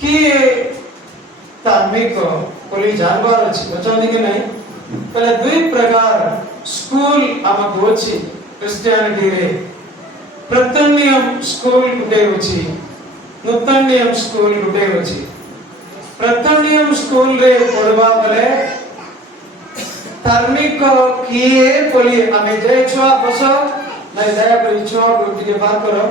किए धार्मिक बोली जानवर अछि बचंदी के नहीं पहले दुई प्रकार स्कूल आमको अछि क्रिश्चियनिटी रे प्रतनियम स्कूल गुटे अछि नूतनियम स्कूल गुटे अछि प्रतनियम स्कूल रे पढ़वा बेले धार्मिक किए बोली आमे जे छुआ बस नहीं दया कर छुआ को टिके बात करो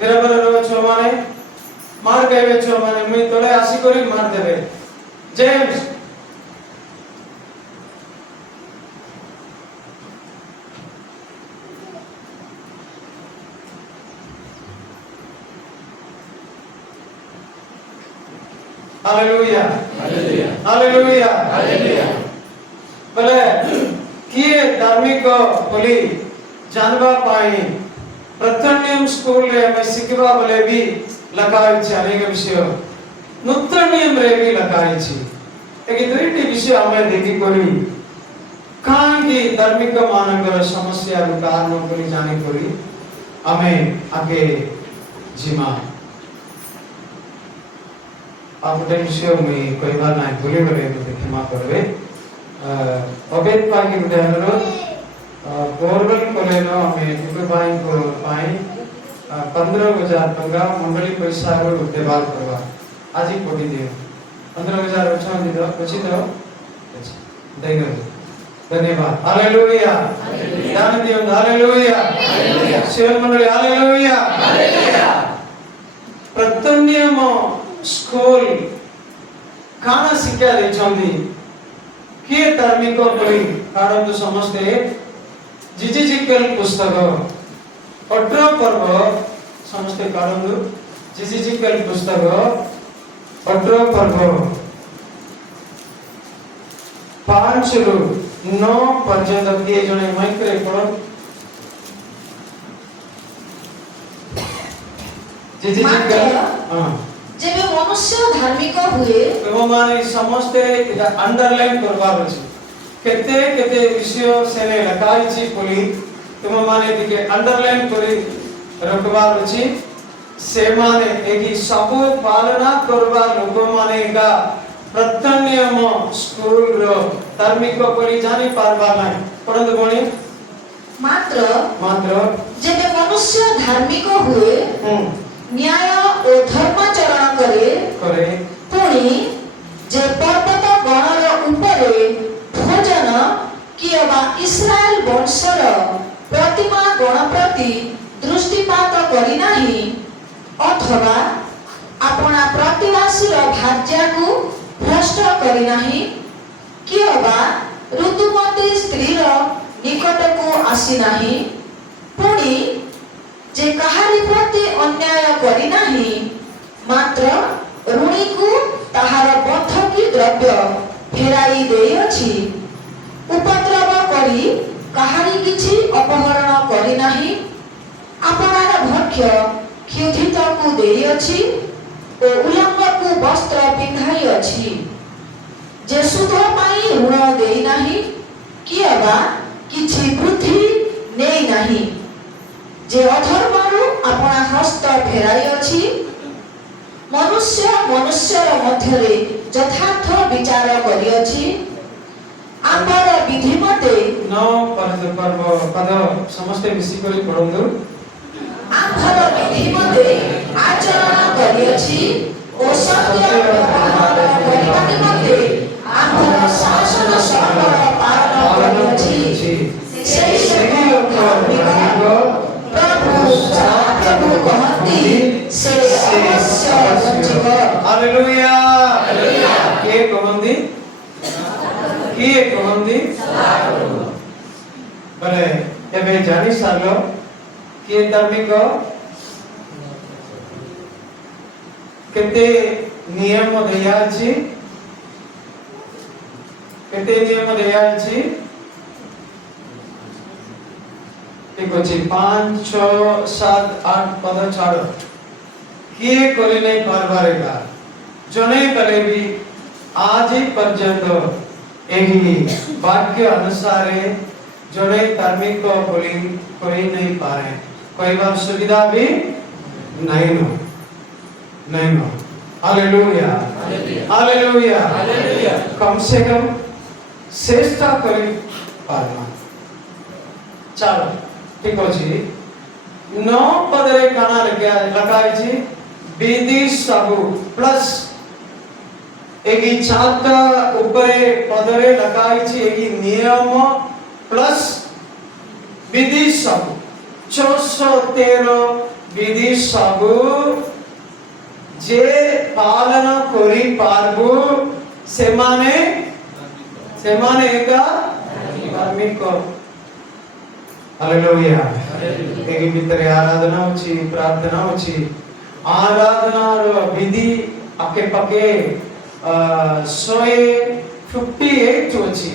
मेरा बड़ा रो छुआ माने मार गए छुआ माने मुई तोले आसी करी मार देबे James hallelujah hallelujah hallelujah hallelujah बोले किए धार्मिक बोली जानवा पाई प्रथनियम स्कूल रे में सिखवा बोले भी लगाई छ अनेक विषय नूतनियम रे भी लगाई छ एक दुईटी विषय हमें देखि करी कान की धार्मिक मानकर समस्या रो कारण करी जाने करी हमें आगे जीमा आप विषय में कोई बार ना भूले गए तो क्षमा करबे अबेद पाई के अनुरोध बोरवेल कोलेनो हमें दुबे भाई को पाई 15,000 टंका मंडली पैसा रो देवाल करवा आज ही कोटी दे 15,000 अच्छा दे दो પછી દો દેગો धन्यवाद हालेलुया दान दियो हालेलुया सेवन मंडली हालेलुया प्रतनियम स्कूल काना शिक्षा दे छंदी के धार्मिक बोली कारण तो समझते जिजिजिकल पुस्तक 18 पर्व समझते कारण जिजिजिकल पुस्तक 18 पर्व 5 ରୁ 9 पर्यंत दिए जने माइक रे पढ़ो जिजिजिकल हां जेबे मनुष्य धार्मिक हुए तो माने समझते अंडरलाइन करबार अछि केते केते विषय सेने लगाई छी बोली तुम माने दिके अंडरलाइन करी रखबार अछि से माने एकी सब पालना करबा लोक माने का प्रतनियम स्कूल रो धार्मिक बोली जानि पारबा नै परंतु बोली मात्र जेबे मनुष्य धार्मिक हुए न्याय और धर्माचरण करे पुणी जे पर्वत गणर उपरे भोजन कियबा इस्राएल वंशर प्रतिमा गण प्रति दृष्टिपात करी नाही अथवा अपना प्रतिवासी भाज्या को भ्रष्ट करी नाही कियबा ऋतुमती स्त्री निकट को आसी नाही पुणी जे कहारी प्रति अन्याय करी नाही मात्र ऋणी को ताहार बंधकी द्रव्य फेराई देई अछि उपद्रव करी कहारी किछि अपहरण करी नाही अपनार भक्ष्य क्षुधित को देई अछि ओ उलंग को वस्त्र पिंधाई अछि जे सुध पाई ऋण देई नाही कियबा किछि वृद्धि नेई नाही जे अधर्मरु अपना हस्त फेराई अछि मनुष्य मनुष्यर मध्यरे यथार्थ विचार करी अछि आंबर विधि मते 9 पर्व पद समस्त मिसी करी पढोंदु आंबर विधि मते आचरण करी अछि ओ सत्य व्यवहार करी मते आंबर शासन सर्व पालन करी अछि सेही लोक प्रभु कहती से अवश्य बंचिव हालेलुया के कहंदी बले एबे जानि सारलो के धार्मिक केते नियम दिया अछि ठीक अछि 5 6 7 8 पद छाड़ किए कोले नहीं पारबारेगा जने कले भी आज ही पर्यंत एही वाक्य अनुसारे जोड़े धार्मिक को बोली कोई नहीं पा रहे, कोई बार सुविधा भी नहीं हो, नहीं हो। Hallelujah, hallelujah, hallelujah. कम से कम चेष्टा करी पारना। चलो ठीक अछि। 9 पदरे काना लगाई छी विधि सबु प्लस एगी चारटा ऊपरे पदरे लगाई छी एगी नियम प्लस विधि सबु 413 विधि सबु जे पालन करी पारबु सेमाने एका धार्मिक। हालेलुया। एगी भितरे आराधना अछि, प्रार्थना अछि। आराधना रो विधि आके पके 158 अछि।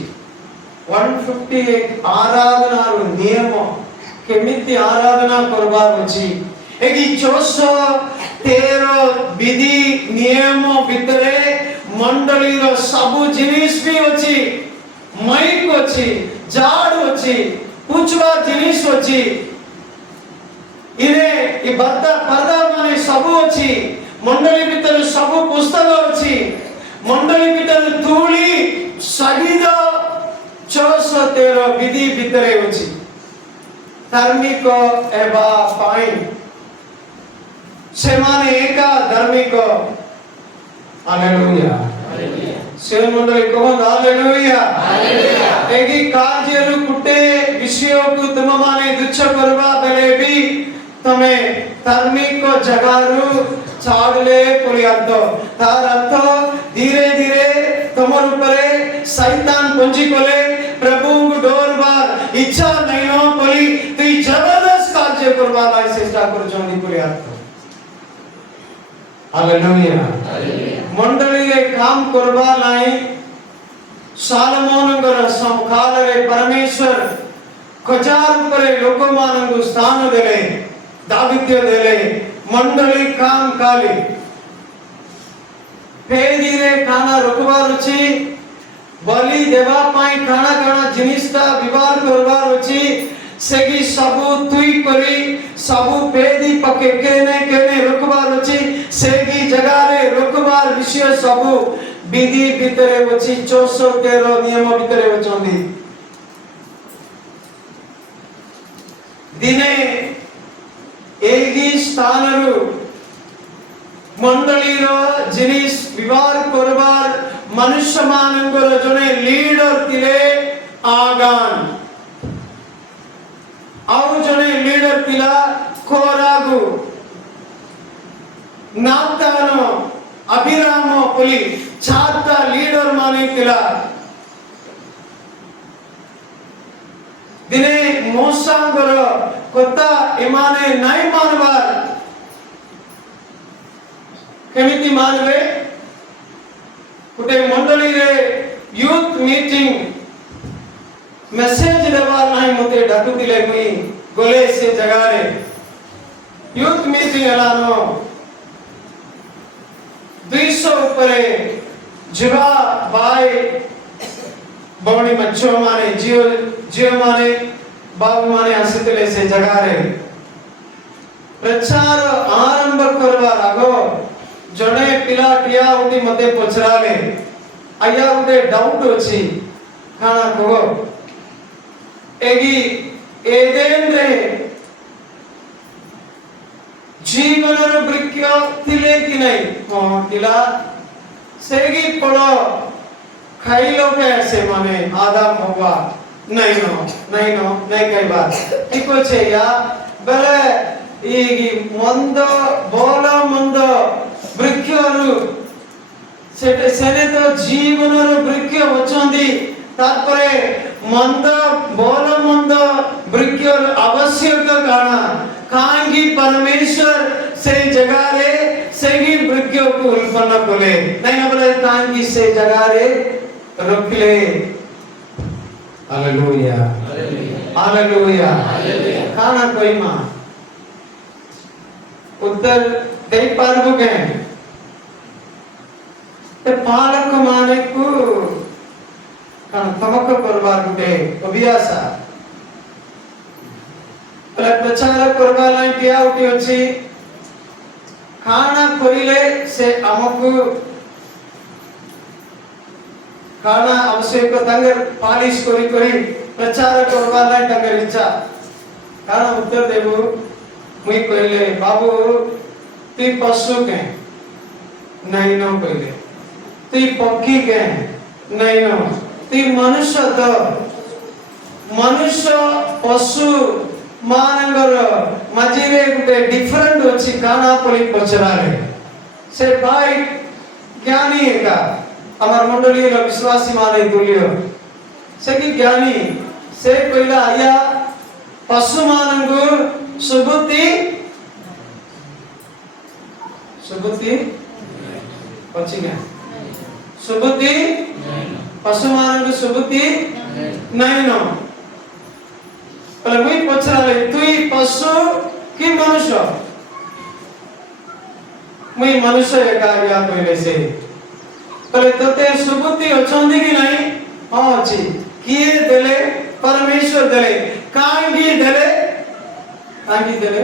158 आराधना रो नियम केमिति आराधना करबार अछि। एगी 413 विधि नियम भितरे मंडली रो सब जिनिस भी अछि, माइक अछि, झाड़ू अछि, पूछवा जिनिस अछि, इने इ पर्दा माने सब अछि। मंडली भितर सब पुस्तक अछि। मंडली भितर तुली सहित 413 विधि भितरे अछि। धार्मिक एबा पाई सेमाने एका धार्मिक। Hallelujah, hallelujah. सेवन मंडली कहन हालेलुया, हालेलुया। एगी कार्यरु कुटे विषय को तुम माने तुच्छ करबा बेले भी तमे धार्मिक जगारु छाड़ले पुलियात। तार अर्थ धीरे धीरे तमर ऊपरे शैतान पंजी कोले प्रभु डोर बार इच्छा नहीं हो बोली तई जबरदस्त कार्य करबा लाई चेष्टा करछोनी पुलियात। Hallelujah, hallelujah. मंडली रे काम करबा लाई सालमोनगर समकाल रे परमेश्वर कजार ऊपरे लोक मानंगु स्थान देले, दावित्य देले। मंडली काम काली पेदी रे खाना रखबार अछि, बलि देवा पाई खाना खाना जिनिसटा विवाह करबार अछि। सेगी सबु तुई करी सबु पेदी पके केने रखबार अछि। सेगी जगह रे रखबार विषय सबु विधि भितरे अछि। 413 नियम भितरे अछंदी। दिने एगी स्थानरु मंडली रो जिनिस विवाह करबार मनुष्य मानंगर जने लीडर तिले आगान आउ जने लीडर तिला कोरागु नातानो अभिरामो पुली चारटा लीडर माने तिला। दिने मोसांगर कोता इमाने नहीं मानबार केमिति मानवे कुटे मंडली रे यूथ मीटिंग मेसेज देवार नहीं मते डाकुतिले मुई गोले से जगह रे यूथ मीटिंग एलानो 200 ऊपरे जीवा बाय बवणी मच्छो माने जियो माने बाबू माने आसितले से जगह रे प्रचार आरंभ करवार आगो जने पिला टिया उठी मते पचराले आया उठे डाउट अछि खाना को एगी एदेन रे जीवन रो वृक्ष तिले कि नहीं को तिला सेगी पड़ो खाइलो के ऐसे माने आधा होगा नहीं कई बात ठीक छे या बेले ई मंद बोला मंद वृक्षरु सेने तो जीवनर वृक्ष अछंदी तारपरे मंद बोल मंद वृक्ष आवश्यक काना कांगी परमेश्वर से जगह रे सेगी वृक्ष को उत्पन्न कोले नहीं बोले कांगी से जगह रे रखले। Hallelujah, hallelujah, hallelujah. खाना कोई मां उत्तर दे पारबो के ते पालक माने को कान तमक करबार गुटे अभ्यास ବୋଲେ ପ୍ରଚାର କରିବା ଲାଗି ଠିଆ ଉଠି ଅଛି କାଣା କରିଲେ ସେ ଆମକୁ କାଣା ଆବଶ୍ୟକ ତାଙ୍କର ପାଲିଶ କରି କରି ପ୍ରଚାର କରିବା ଲାଗି ତାଙ୍କର ଇଚ୍ଛା କାଣା ଉତ୍ତର ଦେବୁ ମୁଇଁ କହିଲେ ବାବୁ ତୁଇ ପଶୁ କେ ନାଇଁ ନ କହିଲେ ତୁଇ ପକ୍ଷୀ କେ ନାଇଁ ନ ତୁଇ ମନୁଷ୍ୟ ତ ମନୁଷ୍ୟ ପଶୁ ମାନଙ୍କର ମଝିରେ ଗୋଟେ ଡିଫରେଣ୍ଟ ଅଛି କାଣା ପରି ପଚରାଲେ ସେ ଭାଇ ଜ୍ଞାନୀ ଏକା ଆମର ମଣ୍ଡଳୀର ବିଶ୍ୱାସୀ ମାନେ ତୁଲ୍ୟ ସେ କି ଜ୍ଞାନୀ ସେ କହିଲା ଆଜ୍ଞା ପଶୁ ମାନଙ୍କୁ ସୁବୁତି ଅଛି ନା ସୁବୁତି ପଶୁ ମାନଙ୍କୁ ସୁବୁତି ନାଇଁ ନ मुई पचराले तुई पशु कि मनुष्य मुई मनुष्य एका या कहले से तले तते सुबुद्धि अछंदी कि नहीं हां अछि किए देले परमेश्वर देले कांगी देले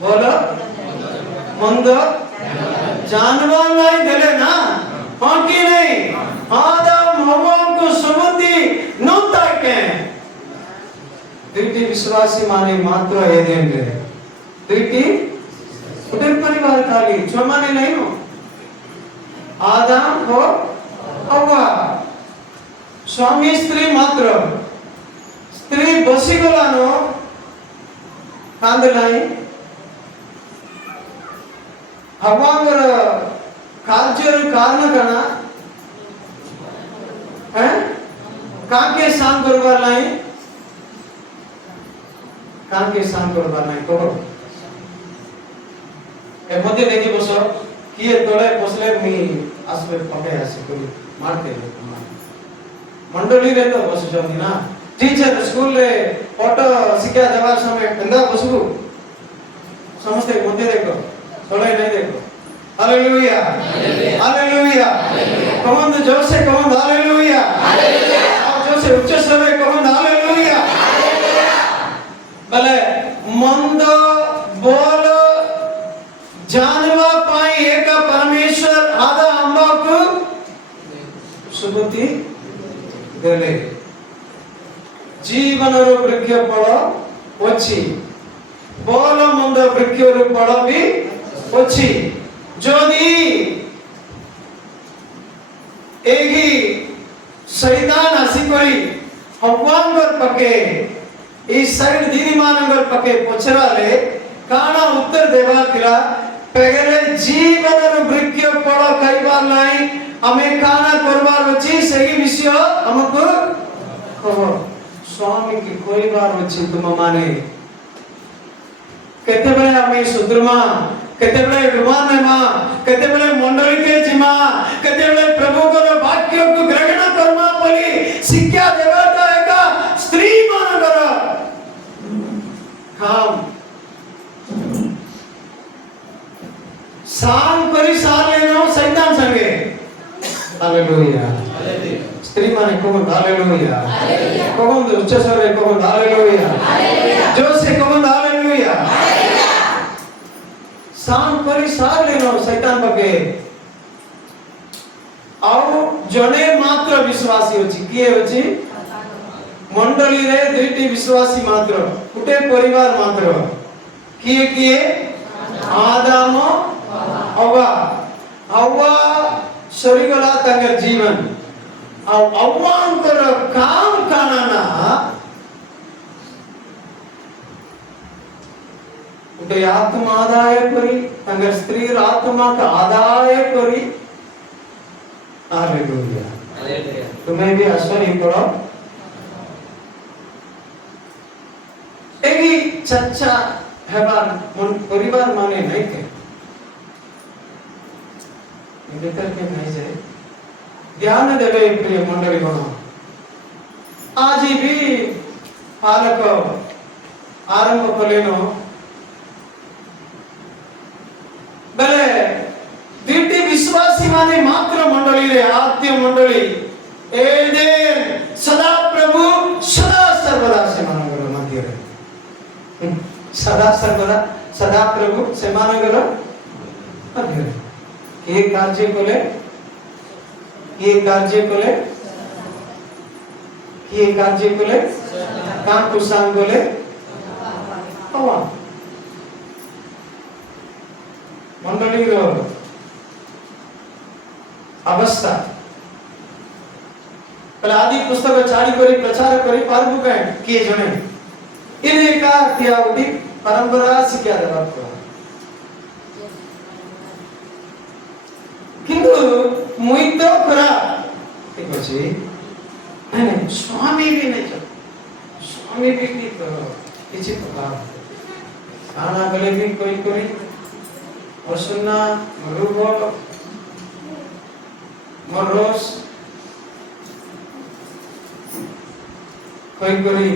बोलो मंद जानवर नहीं देले ना हां कि नहीं आदम हवा को सुबुद्धि न ताके दुईटी विश्वासी माने मात्र ఏదేంటే दुईटी उधर परिवार खाली छो माने नहीं हो आदम हो हवा स्वामी स्त्री मात्र स्त्री बसी गलानो कांदलाई हवांगर କାର୍ଯ୍ୟର କାରଣ କଣା हैं काके शांत करबार नाही काके शांत करबार नाही कहो ए मते देखि बसो किए तळे बसले मी आसबे पके आसे कोई मारते मंडली रे तो बस जंदी ना टीचर स्कूल रे फोटो शिक्षा देवा समय कंदा बसबु समस्त मते देखो तळे नहीं देखो हालेलुया हालेलुया कमन जोर से कमन हालेलुया हालेलुया और जोर से उच्च स्वर में कमन हालेलुया भले मंद बोल जानवा पाई एक परमेश्वर आदा अम्बा को सुबुद्धि देले जीवन रो वृक्ष फल अछि बोल मंद वृक्ष रो फल भी अछि जोदी एगी शैतान आसी करी हव्वांगर पके ई साइड दीदी मानंगर पके पछराले काना उत्तर देवा किला पगले जीवन रो वृक्ष फल खाइबार नाही हमें काना करबार अछि सेही विषय हमको कहो स्वामी की कोई बार अछि तुम माने केते बेले हमें सुद्रमा केते बेले विमान मा केते बेले मंडली के जिमा केते बेले प्रभु को वाक्य को ग्रहण करमा पली शिक्षा देवता एका स्त्री मानकर काम साम करी साले नो शैतान संगे हालेलुया स्त्री माने को हालेलुया हालेलुया को उच्च स्वर रे को हालेलुया हालेलुया जो से को हालेलुया साम करी सार लेनो शैतान पके आउ जने मात्र विश्वासी होची किए होची मंडली रे दुईटी विश्वासी मात्र उटे परिवार मात्र किए किए आदम हवा हवा सरीगला तंगर जीवन आ अव्वांकर काम कानाना उटे आत्मा आदाय करी तंगर स्त्री आत्मा का आदाय करी हालेलुया हालेलुया तुम्हें भी अश्वनी पढ़ो एगी चच्चा हेबार मन परिवार माने नहीं के भीतर के नहीं जाए ध्यान देवे प्रिय मंडली बनो आज भी पालक आरंभ कलेनो बेले दीटी विश्वासी माने मात्र मंडली रे आद्य मंडली एदे सदा प्रभु सदा सर्वदा से मानकर मध्य रे सदा सर्वदा सदा प्रभु सेमानगर ये कार्य कोले काम कुसांग बोले मंडली अवस्था आदि पुस्तक चाड़ी करी प्रचार करी पारबु कहे किए जने इने का किया उठी परंपरा शिक्षा देवा किंतु मुई तो खरा ठीक अछि नहीं स्वामी भी नहीं चल स्वामी भी तो किसी प्रकार खाना गले भी कोई कोई और सुनना रूबो मरोस कोई कोई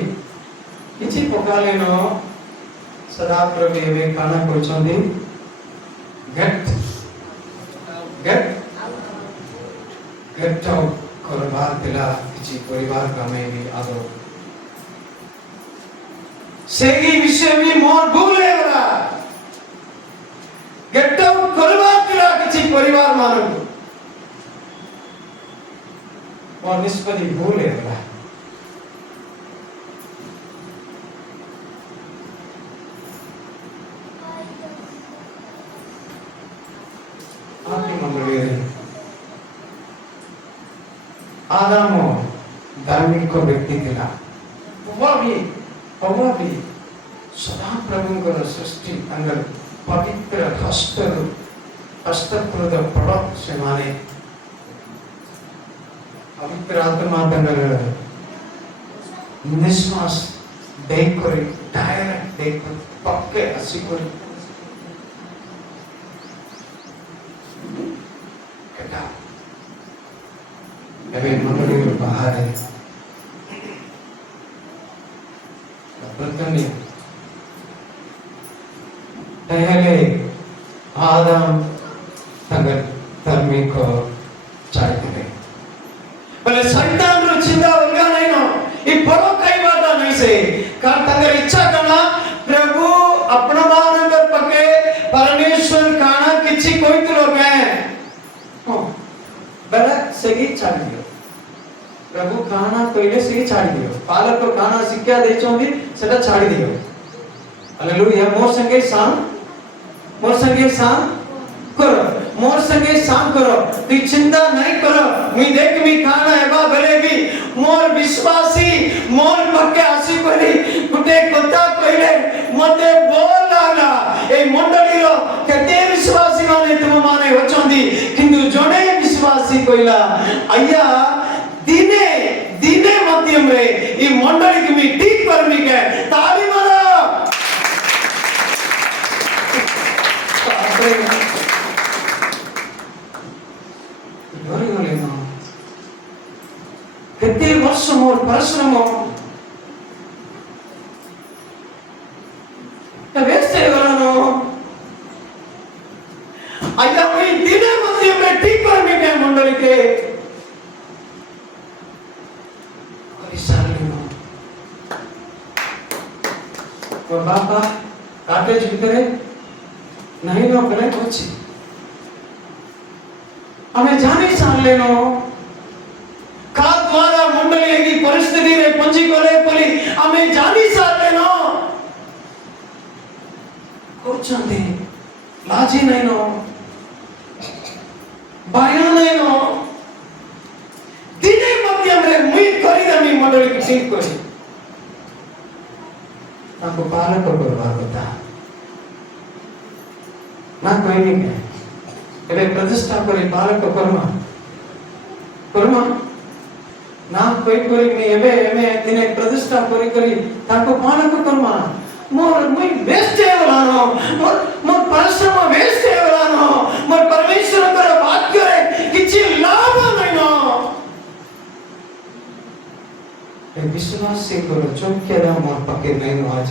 किसी प्रकार नो सदा प्रभु में खाना पहुंचाते गेट करबार पिला किसी परिवार का में भी आदो सेगी विषय भी मोर भूले वाला गेट आउट करबार पिला किसी परिवार मानो और निष्पत्ति भूले वाला आपकी मंडली आदामो धार्मिक व्यक्ति थिला वो भी सदा प्रभु को सृष्टि अंदर पवित्र हस्तप्रद पड़क से माने पवित्र आत्मा अंदर निश्वास देख कर डायरेक्ट देख पक्के हंसी कर अबे मंडली में बाहर है प्रतन्य पहले आदम तंगर धर्मी को चाहते थे पहले शैतान रो चिंता उनका नहीं नो ये बड़ो कई बात नहीं से कर तंगर इच्छा करना प्रभु अपना मान अंदर पके परमेश्वर खाना किसी कोई तो लोग हैं बड़ा सही छाड़ दियो प्रभु खाना पहले से ही छाड़ दियो पालक को खाना शिक्षा दे चोंदी सेटा छाड़ दियो हालेलुया मोर संगे शाम करो तू चिंता नहीं करो मी देख मी खाना है बा भले भी मोर विश्वासी मोर पक्के आसी कोली कुटे कोता पहले मते बोल लागा ए मंडली रो केते विश्वासी माने तुम माने होचोंदी किंतु जोने विश्वासी कोइला अय्या दिने मध्यम रे ई मंडली की मी ठीक करमी के ताली मारो केते वर्ष मोर परिश्रम वेस्टे गलानो अय्या मी दिने मध्यम रे ठीक करमी के मंडली के और बापा काटेज भीतरे नहीं नो करे कुछ हमें जाने साल लेनो का द्वारा मंडली की परिस्थिति रे पंजी कोले पली हमें जानी साल लेनो कुछ नहीं लाजी नहीं नो बाया नहीं नो दिने मध्यम रे मुई करी दमी मंडली की ठीक करी आपको पालक को करवा देता ना कोई नहीं कहे एबे प्रतिष्ठा करे पालक को कर्मा ना कोई में एबे दिने प्रतिष्ठा करी ताको पालक को कर्मा मोर मुई वेस्ट है वालानो मोर परिश्रम वेस्ट है वालानो मोर परमेश्वर कर बात करे किछि लाभ नहीं नो विश्वास से करो चुप के मोर पके नहीं नो आज